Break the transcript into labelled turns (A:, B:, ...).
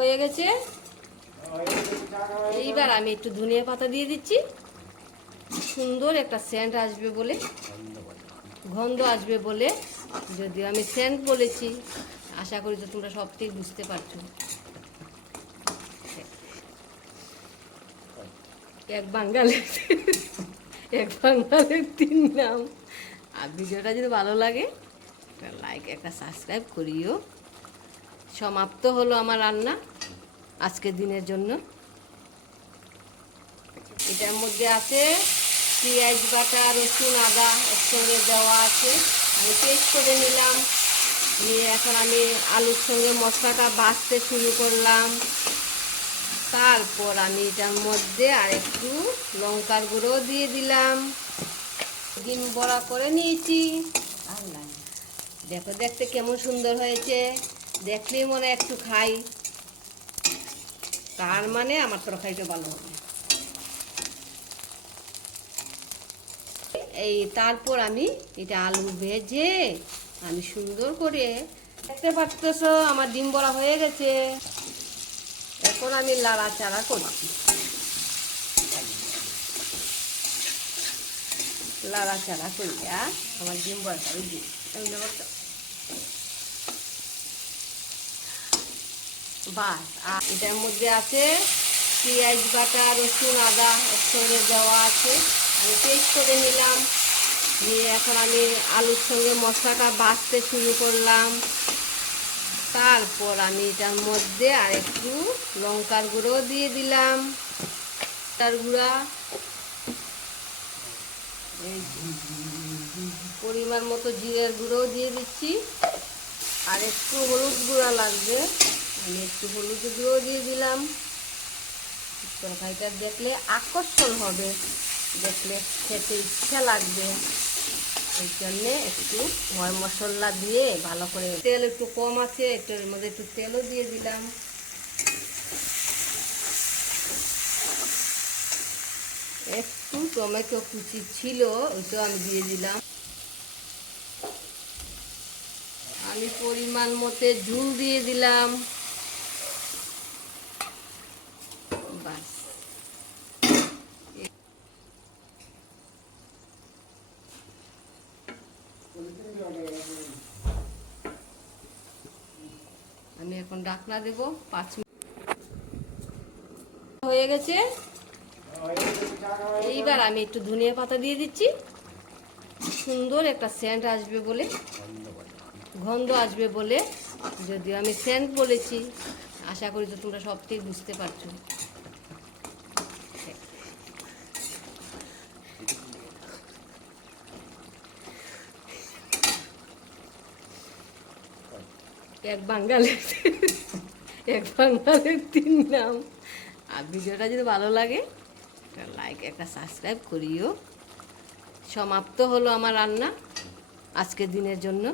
A: হয়ে গেছে। এইবার আমি একটু ধনিয়া পাতা দিয়ে দিচ্ছি। সুন্দর একটা সেন্ট আসবে বলে, গন্ধ আসবে বলে। যদিও আমি সেন্ট বলেছি, আশা করি তো তোমরা সবটাই বুঝতে পারছ। এক বাঙালির এক বাঙালির তিন নাম। আর ভিডিওটা যদি ভালো লাগে লাইক একটা সাবস্ক্রাইব করিও। সমাপ্ত হলো আমার রান্না। আজকের দিনের জন্য। এটার মধ্যে আছে পেঁয়াজ বাটা, রসুন আদা একসঙ্গে দেওয়া আছে। আমি পেস্ট করে নিলাম। নিয়ে এখন আমি আলুর সঙ্গে মশলাটা বাছতে শুরু করলাম। তারপর আমি এটার মধ্যে আর একটু লঙ্কার গুঁড়ো দিয়ে দিলাম। ডিম বড়া করে নিয়েছি। দেখো, দেখতে কেমন সুন্দর হয়েছে। দেখলেই মনে একটু খাই। তার মানে আমার তরকারিটা ভালো হবে। এই তারপর আমি এটা আলু ভেজে আমি সুন্দর করে দেখতে পাচ্ছ আমার ডিম বড়া হয়ে গেছে। এখন আমি লাড়াচাড়া করছি। লাড়াচাড়া করিয়া আমার ডিম বড়াটা দিই আমি নেব তো। বাস আর এটার মধ্যে আছে পেঁয়াজ বাটা, রসুন আদা একসঙ্গে দেওয়া আছে। আমি পেস্ট করে নিলাম। নিয়ে এখন আমি আলুর সঙ্গে মশলাটা বাছতে শুরু করলাম। তারপর আমি এটার মধ্যে আর একটু লঙ্কার গুঁড়ো দিয়ে দিলাম। তার গুঁড়া। পরিমাণ মতো জিরের গুঁড়ো দিয়ে দিচ্ছি। আর একটু হলুদ গুঁড়া লাগবে। আমি একটু হলুদ গুঁড়ো দিয়ে দিলাম। তরকারিটা দেখলে আকর্ষণ হবে। দেখলে খেতে ইচ্ছা লাগবে। এই জন্যে একটু ময় মশলা দিয়ে ভালো করে তেল একটু কম আছে একটু এর মধ্যে একটু তেলও দিয়ে দিলাম। একটু টমেটো কুচি ছিল ওইটাও আমি দিয়ে দিলাম। আমি পরিমাণ মতে ঝুল দিয়ে দিলাম বাস আমি এখন ডাকনা দেব, পাঁচ মিনিট। হয়ে গেছে। এইবার আমি একটু ধনিয়া পাতা দিয়ে দিচ্ছি। সুন্দর একটা সেন্ট আসবে বলে, গন্ধ আসবে বলে। যদিও আমি সেন্ট বলেছি, আশা করি তো তোমরা সবটাই বুঝতে পারছ। এক বাঙালির এক বাঙালির তিন নাম। আর ভিডিওটা যদি ভালো লাগে লাইক একটা সাবস্ক্রাইব করিও। সমাপ্ত হলো আমার রান্না আজকের দিনের জন্য।